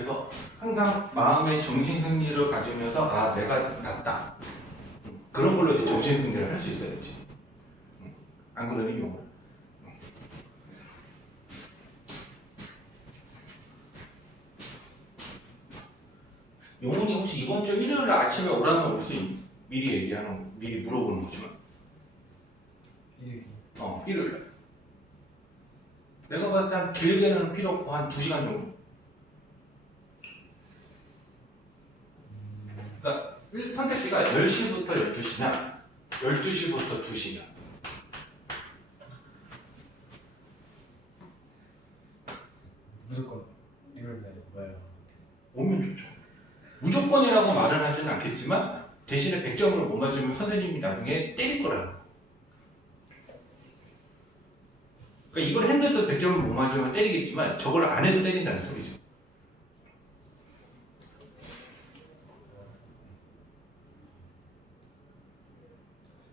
그래서 항상 마음의 정신 승리를 가지면서 아 내가 낫다 그런 걸로 이제 정신 승리를 할 수 있어야 되지. 안 그러니 용어. 용훈이 혹시 이번 주 일요일 아침에 오라면 올 수 미리 미리 물어보는 거지만. 일요일. 내가 봤을 때 한 길게는 필요 없고 한 2시간 정도. 그러니까 선택지가 10시부터 12시냐, 12시부터 2시냐. 무조건 일요일 날에 와요. 오면 좋죠. 무조건이라고 말은 하지는 않겠지만 대신에 100점을 못 맞으면 선생님이 나중에 때릴 거라고. 그러니까 이걸 했는데도 100점을 못 맞으면 때리겠지만 저걸 안 해도 때린다는 소리죠.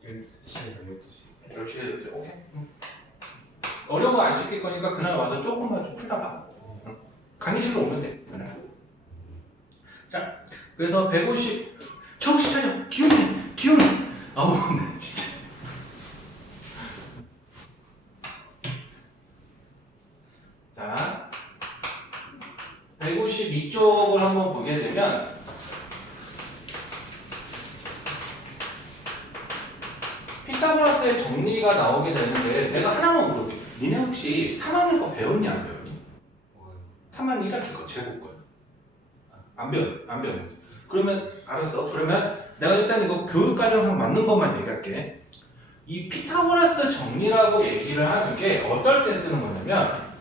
(10시에서 12시) 10시에 12시. 오케이. 어려운 거 안 시킬 거니까 그날 와서 조금만 좀 풀다가 강의실로 오면 돼. 그날. 자, 그래서 150 정신 차려. 기운이 아우 나 진짜. 자, 152쪽을 한번 보게 되면 피타고라스의 정리가 나오게 되는데 내가 하나만 물어볼게. 니네 혹시 3학년 거 배웠니 안 배웠니? 3학년 1학기 거 제곱 거 안 배웠는지. 그러면 알았어. 그러면 내가 일단 이거 교육과정상 맞는 것만 얘기할게. 이 피타고라스 정리라고 얘기를 하는 게 어떨 때 쓰는 거냐면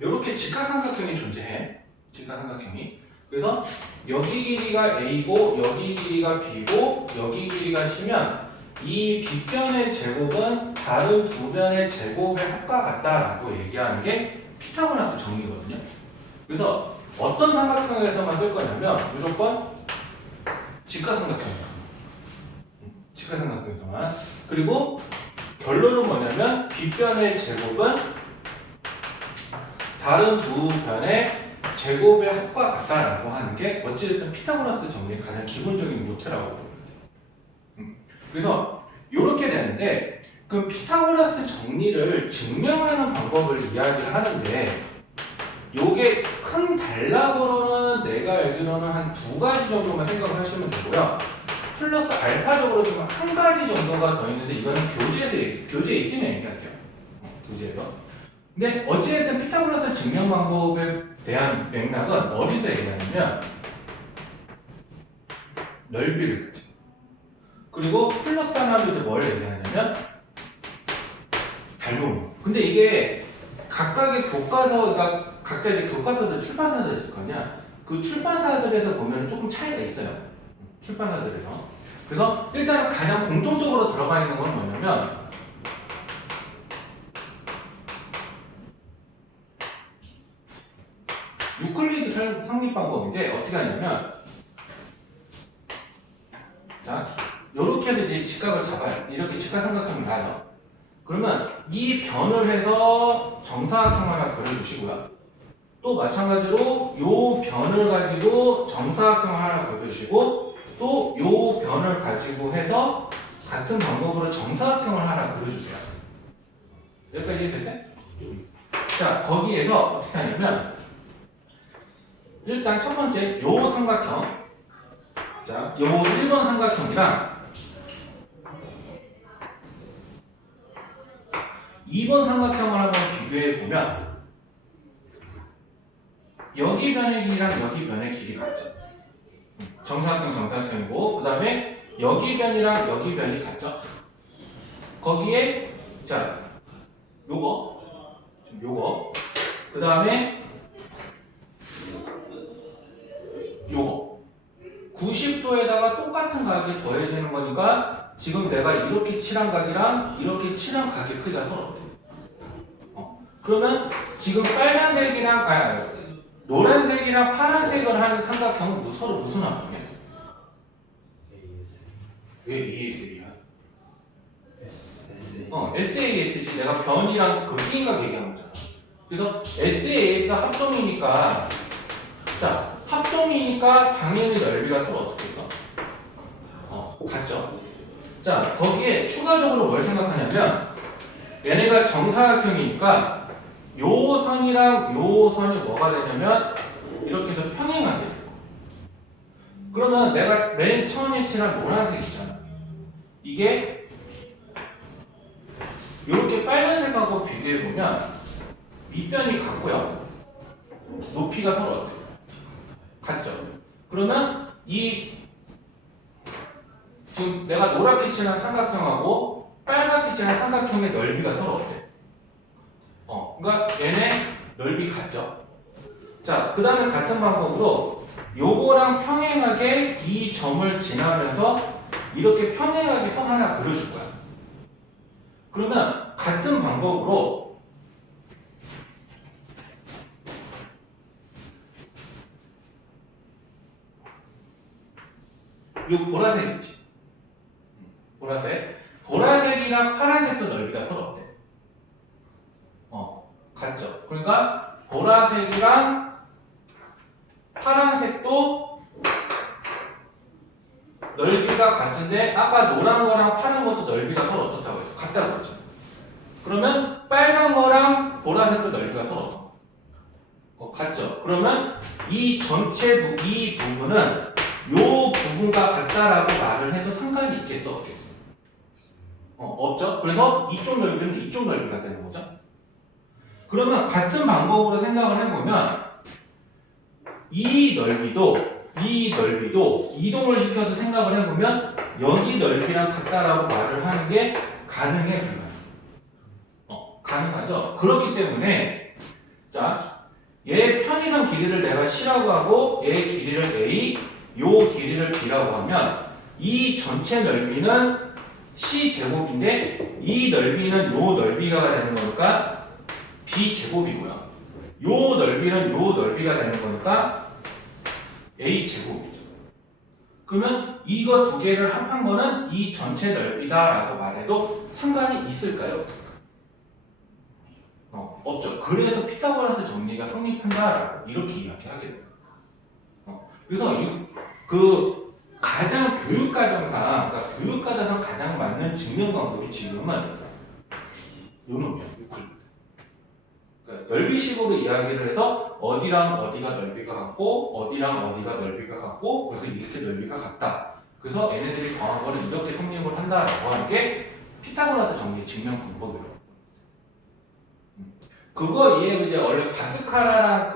이렇게 직각삼각형이 존재해. 직각삼각형이. 그래서 여기 길이가 A고 여기 길이가 B고 여기 길이가 C면 이 B변의 제곱은 다른 두 변의 제곱의 합과 같다라고 얘기하는 게 피타고라스 정리거든요. 그래서 어떤 삼각형에서만 쓸 거냐면 무조건 직각삼각형에서만. 직각삼각형에서만. 그리고 결론은 뭐냐면 B변의 제곱은 다른 두 변의 제곱의 합과 같다라고 하는 게 어찌됐든 피타고라스 정리의 가장 기본적인 모태라고 보면 돼. 그래서 이렇게 되는데 그 피타고라스 정리를 증명하는 방법을 이야기를 하는데 요게 큰 단락으로는 내가 알기로는 한 2가지 정도만 생각을 하시면 되고요. 플러스 알파적으로 좀 한 가지 정도가 더 있는데 이거는 교재에 있으면 얘기할게요. 교재에서. 근데 어찌됐든 피타고라스 증명 방법에 대한 맥락은 어디서 얘기하냐면 넓이를 가지고 그리고 플러스 하나도 이제 뭘 얘기하냐면 닮음. 근데 이게 각각의 교과서가 각자 이제 교과서들 출판사들 있을 거 아니야. 그 출판사들에서 보면 조금 차이가 있어요. 출판사들에서. 그래서 일단 가장 공통적으로 들어가 있는 건 뭐냐면 유클리드 성립 방법인데 어떻게 하냐면 자 이렇게 해서 이제 직각을 잡아요. 이렇게 직각삼각형이 나요. 그러면 이 변을 해서 정사각형 하나 그려주시고요. 또 마찬가지로 요 변을 가지고 정사각형 하나 그려주시고 또 요 변을 가지고 해서 같은 방법으로 정사각형을 하나 그려주세요. 여기까지 이해됐어요? 자 거기에서 어떻게 하냐면 일단 첫 번째 요 삼각형 자 요 1번 삼각형이랑 2번 삼각형을 한번 비교해 보면 여기 변의 길이랑 여기 변의 길이 같죠. 정사각형이고 그 다음에 여기 변이랑 여기 변이 같죠. 거기에 자 요거 그 다음에 요거 90도에다가 똑같은 각이 더해지는 거니까 지금 내가 이렇게 칠한 각이랑 이렇게 칠한 각의 크기가 서로 어때? 그러면 지금 빨간색이랑 노란색이랑 파란색을 하는 삼각형은 서로 무슨 합이야? 왜 ASA야? SAS지. 내가 변이랑 그 끼인각 얘기한 거잖아. 그래서 SAS 합동이니까 자 합동이니까 당연히 넓이가 서로 어떻게 있어? 같죠. 자 거기에 추가적으로 뭘 생각하냐면 얘네가 정사각형이니까 요 선이랑 요 선이 뭐가 되냐면 이렇게 해서 평행하게 돼요. 그러면 내가 맨 처음에 칠한 노란색이잖아. 이게 이렇게 빨간색하고 비교해보면 밑변이 같고요. 높이가 서로 어때요? 같죠? 그러면 이 지금 내가 노랗게 칠한 삼각형하고 빨갛게 칠한 삼각형의 넓이가 서로 어때? 그러니까 얘네 넓이 같죠? 자, 그 다음에 같은 방법으로 요거랑 평행하게 이 점을 지나면서 이렇게 평행하게 선 하나 그려줄 거야. 그러면 같은 방법으로 요 보라색 있지? 보라색이랑 파란색도 넓이가 서로 어때? 같죠? 그러니까 보라색이랑 파란색도 넓이가 같은데 아까 노란 거랑 파란 것도 넓이가 서로 어떻다고 했어? 같다고 했죠. 그러면 빨간 거랑 보라색도 넓이가 서로 같죠? 그러면 이 전체 이 부분은 요 부분과 같다라고 말을 해도 상관이 있겠어? 없겠어? 없죠? 그래서 이쪽 넓이는 이쪽 넓이가 되는 거죠? 그러면 같은 방법으로 생각을 해보면 이 넓이도 이동을 시켜서 생각을 해보면 여기 넓이랑 같다라고 말을 하는 게 가능해 불가능해? 가능하죠? 그렇기 때문에 자, 얘 편의상 길이를 내가 C라고 하고 얘 길이를 A, 요 길이를 B라고 하면 이 전체 넓이는 C제곱인데 이 넓이는 요 넓이가 되는 거니까 B제곱이고요. 요 넓이는 요 넓이가 되는 거니까 A제곱이죠. 그러면 이거 두 개를 합한 거는 이 전체 넓이다라고 말해도 상관이 있을까요? 없죠. 그래서 피타고라스 정리가 성립한다라고 이렇게 이야기하게 돼요. 그래서 그 가장 교육과정상, 그러니까 교육과정상 가장 맞는 증명 방법이 지금은 요놈이야, 유클리드. 그러니까 넓이식으로 이야기를 해서 어디랑 어디가 넓이가 같고 어디랑 어디가 넓이가 같고 그래서 이렇게 넓이가 같다. 그래서 얘네들이 더한 거는 이렇게 성립을 한다라고 하는 게 피타고라스 정리의 증명 방법이에요. 그거 이해 이제 원래 바스카라랑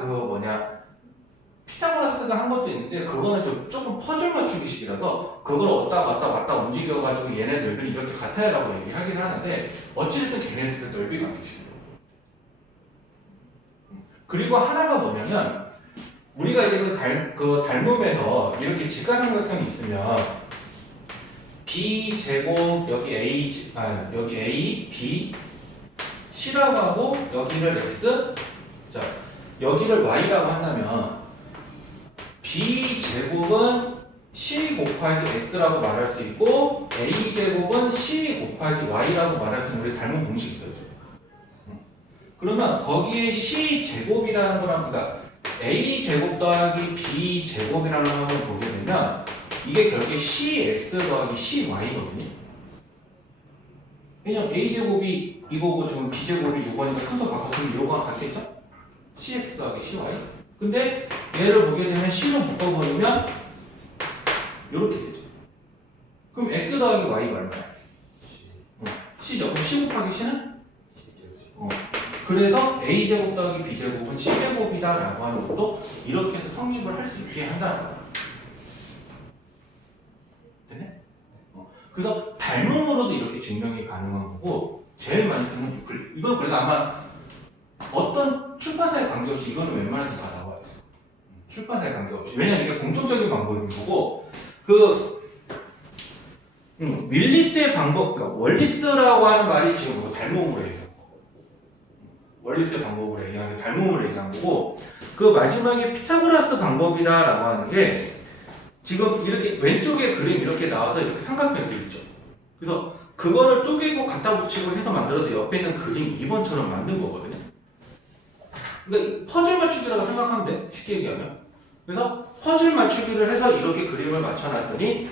피타고라스가 한 것도 있는데 그거는 조금 퍼즐 맞추기식이라서 그걸 왔다 움직여가지고 얘네들은 이렇게 같아요라고 얘기하긴 하는데 어찌됐든 걔네들은 넓이 관계식이에요. 그리고 하나가 뭐냐면 우리가 이제 그 닮음에서 이렇게 직각삼각형이 있으면 B 제곱 여기 A B C라고 하고 여기를 X 자 여기를 Y라고 한다면 B 제곱은 C 곱하기 X라고 말할 수 있고 A 제곱은 C 곱하기 Y라고 말할 수 있는 우리 닮은 공식이 있어요. 그러면 거기에 C 제곱이라는 거랑 그러니까 A 제곱 더하기 B 제곱이라는 걸 한번 보게 되면 이게 결국에 CX 더하기 CY거든요. 왜냐면 A 제곱이 이거고 지금 B 제곱이 이거니까 순서 바꿨으면 이거랑 같겠죠? CX 더하기 CY. 근데 얘를 보게 되면 C로 묶어버리면 이렇게 되죠. 그럼 X 더하기 Y가 얼마야? C죠. 그럼 C 곱하기 C는? 그래서 A제곱 더하기 B제곱은 C제곱이다 라고 하는 것도 이렇게 해서 성립을 할 수 있게 한다. 됐네? 그래서 닮음으로도 이렇게 증명이 가능한 거고 제일 많이 쓰는 유클리드. 이건 그래서 아마 어떤 출판사에 관계없이 이거는 웬만해서 다 나와 있어. 출판사에 관계없이. 왜냐면 이게 공통적인 방법인 거고 윌리스의 방법, 그러니까 월리스라고 하는 말이 지금 닮음으로 얘기해요. 월리스의 방법으로 얘기하는 닮음으로 얘기한 거고 그 마지막에 피타고라스 방법이다라고 하는 게 지금 이렇게 왼쪽에 그림 이렇게 나와서 이렇게 삼각형이 있죠. 그래서 그거를 쪼개고 갖다 붙이고 해서 만들어서 옆에 있는 그림 2번처럼 만든 거거든요. 그러니까 퍼즐 맞추기라고 생각하면 돼. 쉽게 얘기하면. 그래서 퍼즐 맞추기를 해서 이렇게 그림을 맞춰놨더니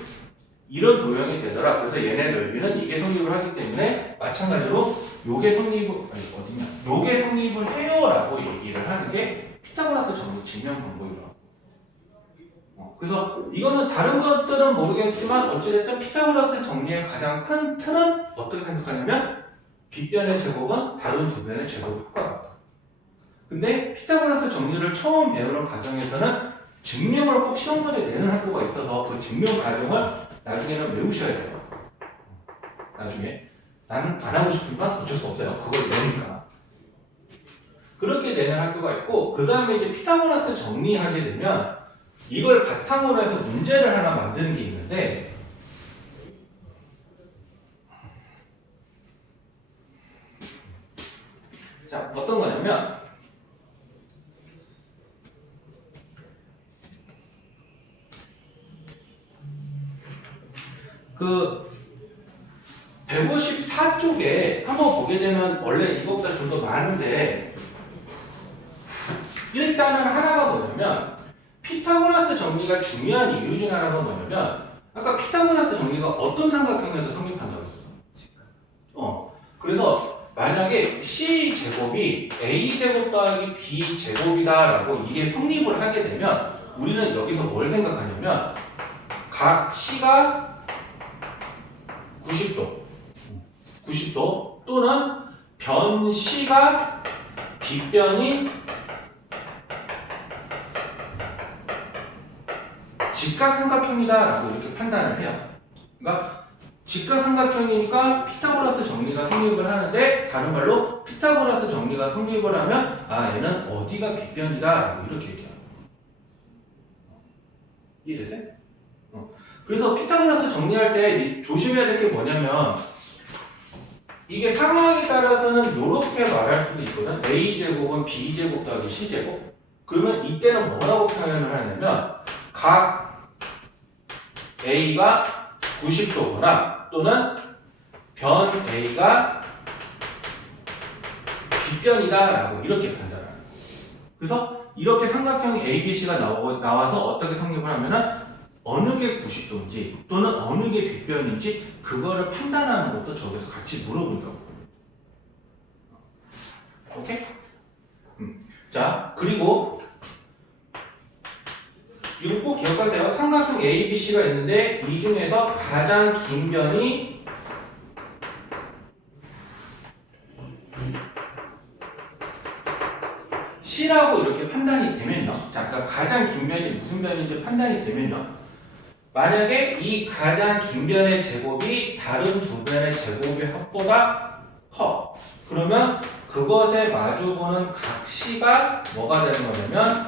이런 도형이 되더라. 그래서 얘네 넓이는 이게 성립을 하기 때문에 마찬가지로 요게 성립을 아니 어디냐? 요게 성립을 해요라고 얘기를 하는 게 피타고라스 정리 증명 방법이라고. 그래서 이거는 다른 것들은 모르겠지만 어찌됐든 피타고라스 정리의 가장 큰 틀은 어떻게 생각하냐면 빗변의 제곱은 다른 두 변의 제곱과 같다. 근데 피타고라스 정리를 처음 배우는 과정에서는 증명을 꼭 시험 문제 내는 학교가 있어서 그 증명 과정을 나중에는 외우셔야 돼요. 나중에 나는 안 하고 싶으면 어쩔 수 없어요. 그걸 내니까. 그렇게 내는 학교가 있고 그 다음에 이제 피타고라스 정리하게 되면 이걸 바탕으로 해서 문제를 하나 만드는 게 있는데 자 어떤 거냐면 그 154쪽에 한번 보게 되면 원래 이것보다 좀 더 많은데 일단은 하나가 뭐냐면 피타고라스 정리가 중요한 이유 중 하나가 뭐냐면 아까 피타고라스 정리가 어떤 삼각형에서 성립한다고 했었어? 그래서 만약에 C제곱이 A제곱 더하기 B제곱이다라고 이게 성립을 하게 되면 우리는 여기서 뭘 생각하냐면 각 C가 90도 또는 변 C가 빗변이 직각삼각형이다라고 이렇게 판단을 해요. 그러니까 직각삼각형이니까 피타고라스 정리가 성립을 하는데 다른 말로 피타고라스 정리가 성립을 하면 얘는 어디가 빗변이다라고 이렇게 얘기해요. 이해되세요? 그래서 피타고라스 정리할 때 조심해야 될 게 뭐냐면 이게 상황에 따라서는 이렇게 말할 수도 있거든. A제곱은 B제곱 더하기 C제곱. 그러면 이때는 뭐라고 표현을 하냐면 각 A가 90도거나 또는 변 A가 빗변이다라고 이렇게 판단을 합니다. 그래서 이렇게 삼각형 ABC가 나와서 어떻게 성립을 하면은 어느 게 90도인지 또는 어느 게 빗변인지 그거를 판단하는 것도 저기서 같이 물어본다고. 오케이? 자, 그리고 이거 꼭 기억하세요. 삼각형 ABC가 있는데 이 중에서 가장 긴 변이 C라고 이렇게 판단이 되면요. 자, 그러니까 가장 긴 변이 무슨 변인지 판단이 되면요. 만약에 이 가장 긴 변의 제곱이 다른 두 변의 제곱의 합보다 커. 그러면 그것에 마주보는 각 C가 뭐가 되는 거냐면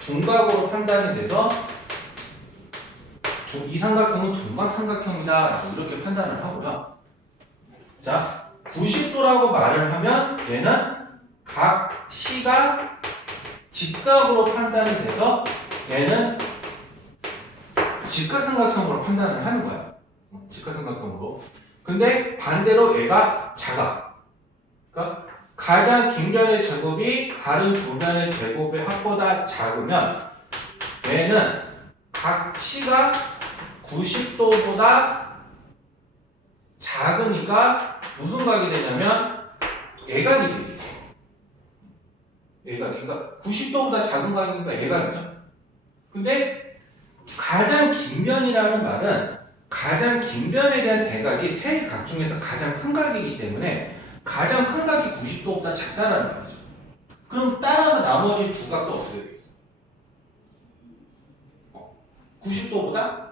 둔각으로 판단이 돼서 이 삼각형은 둔각 삼각형이다 라고 이렇게 판단을 하고요. 자, 90도라고 말을 하면 얘는 각 C가 직각으로 판단이 돼서 얘는 직각삼각형으로 판단을 하는 거야. 직각삼각형으로. 근데 반대로 얘가 작아. 그러니까 가장 긴 변의 제곱이 다른 두 변의 제곱의 합보다 작으면 얘는 각 C가 90도보다 작으니까 무슨 각이 되냐면 예각이 되겠지. 예각. 그러니까 90도보다 작은 각이니까 예각이죠. 근데 가장 긴 변이라는 말은 가장 긴 변에 대한 대각이 세 각 중에서 가장 큰 각이기 때문에 가장 큰 각이 90도보다 작다라는 말이죠. 그럼 따라서 나머지 두 각도 어떻게 되겠어? 90도보다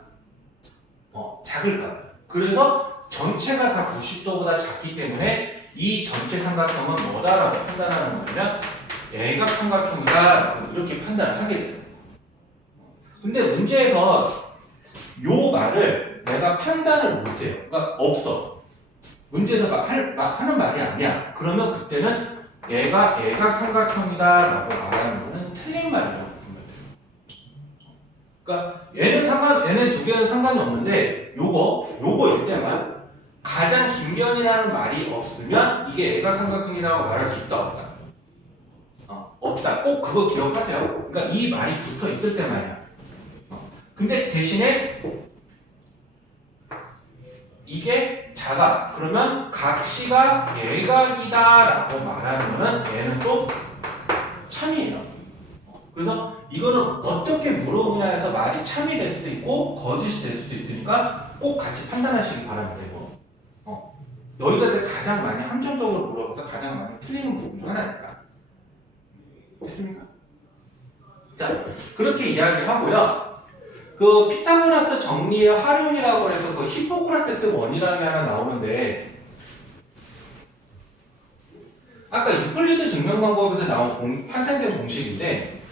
작을까? 그래서 전체가 다 90도보다 작기 때문에 이 전체 삼각형은 뭐다라고 판단하는 거냐면 예각 삼각형이다라고 이렇게 판단을 하게 돼요. 근데 문제에서 요 말을 내가 판단을 못해요. 그러니까 없어. 문제에서 막 하는 말이 아니야. 그러면 그때는 얘가 예각 삼각형이다라고 말하는 거는 틀린 말이라고 보면 돼요. 그러니까 얘네 두 개는 상관이 없는데 요거일 때만 가장 긴 변이라는 말이 없으면 이게 예각 삼각형이라고 말할 수 있다 없다. 없다. 꼭 그거 기억하세요. 그러니까 이 말이 붙어 있을 때만이야. 근데 대신에 이게 작아. 그러면 각시가 예각이다라고 말하는 거는 얘는 또 참이에요. 그래서 이거는 어떻게 물어보냐에서 말이 참이 될 수도 있고 거짓이 될 수도 있으니까 꼭 같이 판단하시기 바랍니다. 이거. 너희들한테 가장 많이 함정적으로 물어봐서 가장 많이 틀리는 부분 중 하나니까. 됐습니까? 자, 그렇게 이야기하고요. 그 피타고라스 정리의 활용이라고 해서 그 히포크라테스 원이라는 게 하나 나오는데 아까 유클리드 증명 방법에서 나온 판단된 공식인데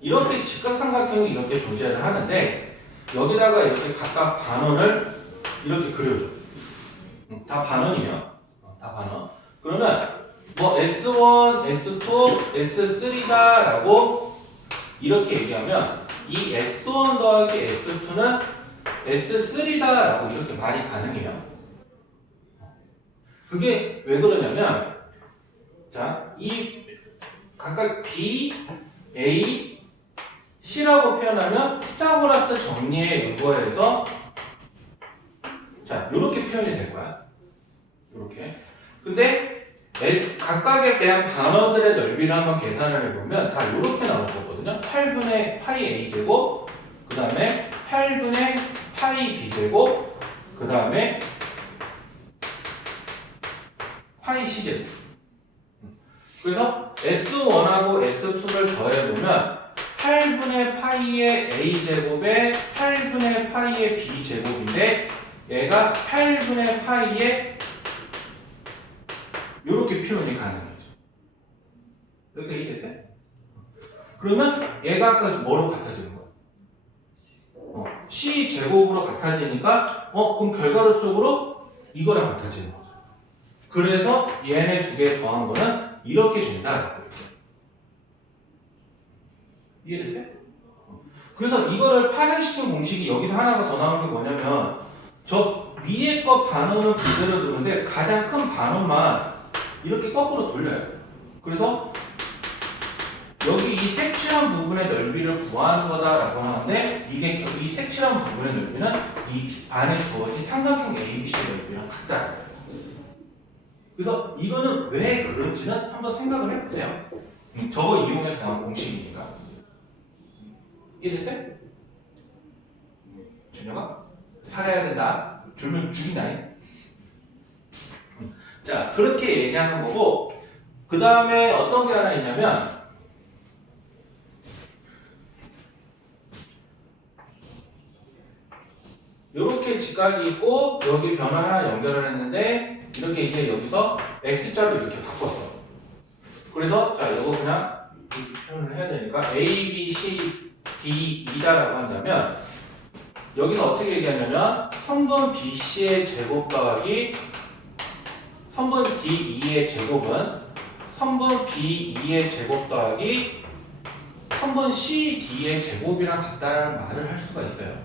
이렇게 직각삼각형이 이렇게 존재를 하는데 여기다가 이렇게 각각 반원을 이렇게 그려줘. 다 반원이에요. 다 반원. 그러면 뭐 S1, S2, S3다라고 이렇게 얘기하면 이 S1 더하기 S2는 S3다라고 이렇게 말이 가능해요. 그게 왜 그러냐면 자, 이 각각 B, A, C라고 표현하면 피타고라스 정리에 의거해서 자, 요렇게 표현이 될 거야. 요렇게. 근데 각각에 대한 반원들의 넓이를 한번 계산을 해보면 다 요렇게 나올 거거든요. 8분의 파이 A제곱, 그 다음에 8분의 파이 B제곱, 그 다음에 파이 C제곱. 그래서 S1하고 S2를 더해보면 8분의 파이의 A제곱에 8분의 파이의 B제곱인데 얘가 8분의 파이의 이렇게 표현이 가능해져. 이렇게 이해됐어요? 그러면 얘가 아까 뭐로 같아지는 거야? C제곱으로 같아지니까 그럼 결과론적으로 이거랑 같아지는 거죠. 그래서 얘네 두 개 더한 거는 이렇게 된다. 이해됐어요? 그래서 이거를 파생시킨 공식이 여기서 하나가 더 나오는 게 뭐냐면 저 위에 거 반원은 그대로 두는데 가장 큰 반원만 이렇게 거꾸로 돌려요. 그래서 여기 이 색칠한 부분의 넓이를 구하는 거다라고 하는데 이게 이 색칠한 부분의 넓이는 이 안에 주어진 삼각형 ABC의 넓이랑 같다. 그래서 이거는 왜 그런지는 한번 생각을 해보세요. 저거 이용해서 나온 공식이니까. 이해됐어요? 준영아? 살아야 된다. 졸면 죽이나요? 자, 그렇게 얘기하는 거고, 그 다음에 어떤 게 하나 있냐면, 이렇게 직각이 있고, 여기 변화 하나 연결을 했는데, 이렇게 이제 여기서 X자로 이렇게 바꿨어. 그래서, 자, 이거 그냥 이렇게 표현을 해야 되니까, A, B, C, D, E다라고 한다면, 여기서 어떻게 얘기하냐면, 선분 BC의 제곱 더하기 선분 D2의 제곱은 선분 B2의 제곱 더하기 선분 CD의 제곱이랑 같다라는 말을 할 수가 있어요.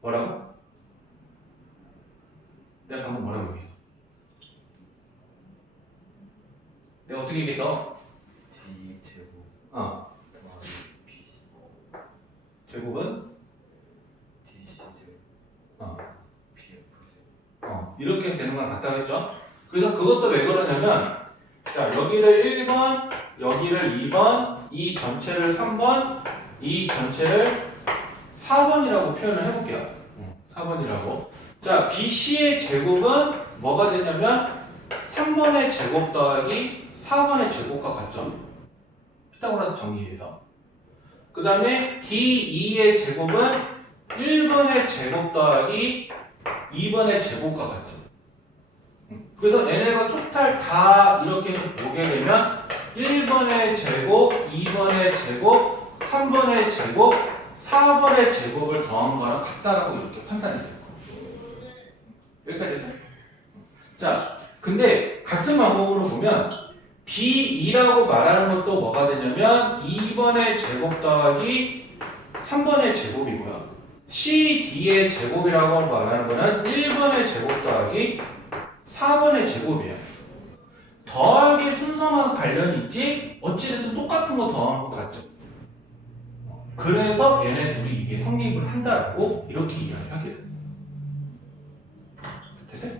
뭐라고? 내가 방금 뭐라고 얘기했어? 내가 어떻게 얘기했어? D 제곱 더하기 BC 제곱은? DC 제곱 BF 제곱 이렇게 되는 건 같다고 했죠? 그래서 그것도 왜 그러냐면 자, 여기를 1번, 여기를 2번, 이 전체를 3번, 이 전체를 4번이라고 표현을 해볼게요. 4번이라고. 자, BC의 제곱은 뭐가 되냐면 3번의 제곱 더하기 4번의 제곱과 같죠? 피타고라스 정리에서. 그 다음에 D2의 제곱은 1번의 제곱 더하기 2번의 제곱과 같죠? 그래서 얘네가 토탈 다 이렇게 해서 보게 되면 1번의 제곱, 2번의 제곱, 3번의 제곱, 4번의 제곱을 더한 거랑 같다라고 이렇게 판단이 돼요. 여기까지 됐어요? 자, 근데 같은 방법으로 보면 B2라고 말하는 것도 뭐가 되냐면 2번의 제곱 더하기 3번의 제곱이고요. CD의 제곱이라고 말하는 거는 1번의 제곱 더하기 4번의 제곱이에요. 더하기 순서만 관련이 있지 어찌됐든 똑같은 거 더한 것 같죠. 그래서 얘네 둘이 이게 성립을 한다라고 이렇게 이야기하게 돼요. 됐어요?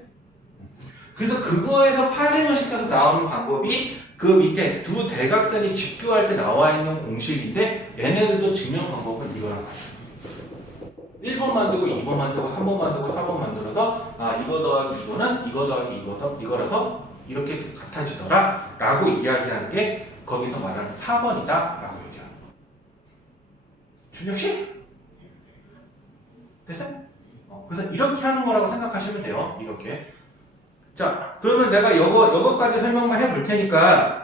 그래서 그거에서 파생을 시켜서 나오는 방법이 그 밑에 두 대각선이 직교할 때 나와 있는 공식인데 얘네들도 증명 방법은 이거랑 같아요. 1번 만들고 2번 만들고 3번 만들고 4번 만들어서 아 이거 더하기 이거는 이거 더하기 이거라서 이렇게 같아지더라 라고 이야기하는 게 거기서 말하는 4번이다 라고 얘기하는 거예요. 준혁씨? 됐어요? 그래서 이렇게 하는 거라고 생각하시면 돼요. 이렇게. 자, 그러면 내가 요거까지 설명만 해볼 테니까